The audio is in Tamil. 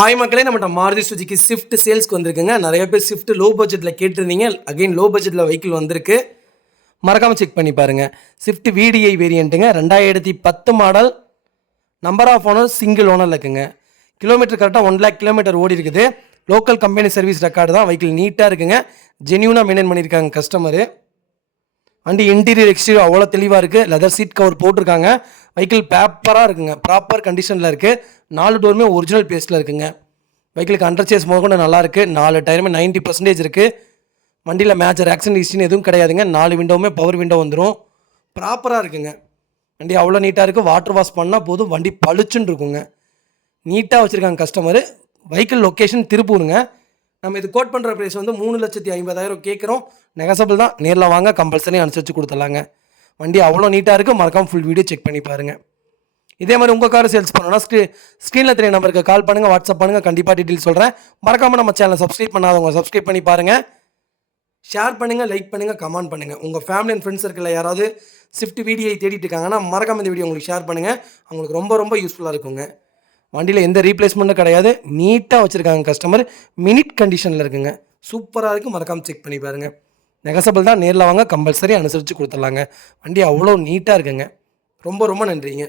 ஹாய் மக்களே, நம்மகிட்ட மாருதி சுஜுக்கி ஸ்விஃப்ட் சேல்ஸ்க்கு வந்திருக்குங்க. நிறைய பேர் ஸ்விஃப்ட் லோ பட்ஜெட்டில் கேட்டிருந்தீங்க. அகைன் லோ பட்ஜெட்டில் வெஹிக்கிள் வந்திருக்கு. மறக்காமல் செக் பண்ணி பாருங்கள். ஸ்விஃப்ட் VDI வேரியண்ட்டுங்க, 2010 model. Number of owner single ஓனரில் இருக்குங்க. கிலோமீட்டர் கரெக்டாக 1 lakh கிலோமீட்டர் ஓடி இருக்குது. லோக்கல் கம்பெனி சர்வீஸ் ரெக்கார்டு தான். வெஹிக்கிள் நீட்டாக இருக்குங்க. ஜென்யூனாக மெயின்டைன் பண்ணியிருக்காங்க கஸ்டமரு. வண்டி இன்டீரியர் எக்ஸ்டீரியர் அவ்வளோ தெளிவாக இருக்குது. லெதர் சீட் கவர் போட்டிருக்காங்க. வெஹிக்கிள் பேப்பராக இருக்குங்க, ப்ராப்பர் கண்டிஷனில் இருக்குது. 4 டோருமே ஒரிஜினல் பேஸ்ட்டில் இருக்குங்க. வெஹிக்கிளுக்கு அண்டர் சேஸ் முதற்கொண்டு நல்லாயிருக்கு. 4 டயருமே 90% இருக்குது. வண்டியில் மேஜர் ஆக்சிடென்ட் ஹிஸ்ட்ரின்னு எதுவும் கிடையாதுங்க. 4 விண்டோவுமே பவர் விண்டோ வந்துடும். ப்ராப்பராக இருக்குங்க. வண்டி அவ்வளோ நீட்டாக இருக்குது. வாட்டர் வாஷ் பண்ணால் போதும், வண்டி பளிச்சுன்னு இருக்குங்க. நீட்டாக வச்சுருக்காங்க கஸ்டமரு. Vehicle location திருப்பூருங்க. நம்ம இது கோட் பண்ணுற ப்ரைஸ் வந்து 3,50,000 கேட்குறோம். நெகசபிள் தான். நேரில் வாங்க, கம்பல்சரி அனுசரித்து கொடுத்துடலாங்க. வண்டி அவ்வளோ நீட்டாக இருக்குது. மறக்காமல் ஃபுல் வீடியோ செக் பண்ணி பாருங்கள். இதே மாதிரி உங்கள் காரை சேல்ஸ் பண்ணணும்னா ஸ்க்ரீனில் தெரிய நம்பருக்கு கால் பண்ணுங்கள், வாட்ஸ்அப் பண்ணுங்கள். கண்டிப்பாக டீட்டெயில் சொல்கிறேன். மறக்காமல் நம்ம சேனலை சப்ஸ்கிரைப் பண்ணாதவங்க சப்ஸ்கிரைப் பண்ணி பாருங்கள். ஷேர் பண்ணுங்கள், லைக் பண்ணுங்கள், கமெண்ட் பண்ணுங்கள். உங்கள் ஃபேமிலி அண்ட் ஃப்ரெண்ட்ஸ் சர்க்கிளில் யாராவது ஸ்விஃப்ட் VDI தேடிட்டு இருக்காங்கன்னா மறக்காமல் இந்த வீடியோ உங்களுக்கு ஷேர் பண்ணுங்கள். அவங்களுக்கு ரொம்ப ரொம்ப யூஸ்ஃபுல்லாக இருக்குங்க. வண்டியில் எந்த ரீப்ளேஸ்மெண்ட்டும் கிடையாது. நீட்டாக வச்சுருக்காங்க கஸ்டமர். மினிட் கண்டிஷனில் இருக்குங்க. சூப்பராக இருக்குது. மறக்காமல் செக் பண்ணி பாருங்கள். நெகசபிள் தான். நேரில் வாங்க, கம்பல்சரி அனுசரித்து கொடுத்துடலாங்க. வண்டி அவ்வளோ நீட்டாக இருக்குங்க. ரொம்ப ரொம்ப நன்றிங்க.